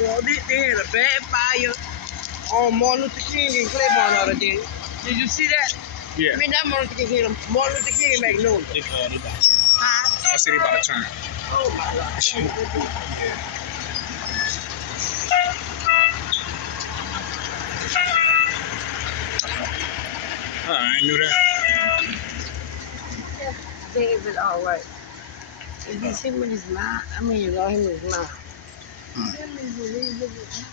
Well, they had a bad fire on Martin Luther King in Claiborne the other day. Did you see that? Yeah. I mean, not Martin Luther King, Martin Luther King Magnolia. They about to turn. Huh? I said they about to turn. Oh my God. Shit. Yeah. Oh, I ain't knew that. David, all right. If you see him in his mind, I mean, you know him in his mind. Him in his mind.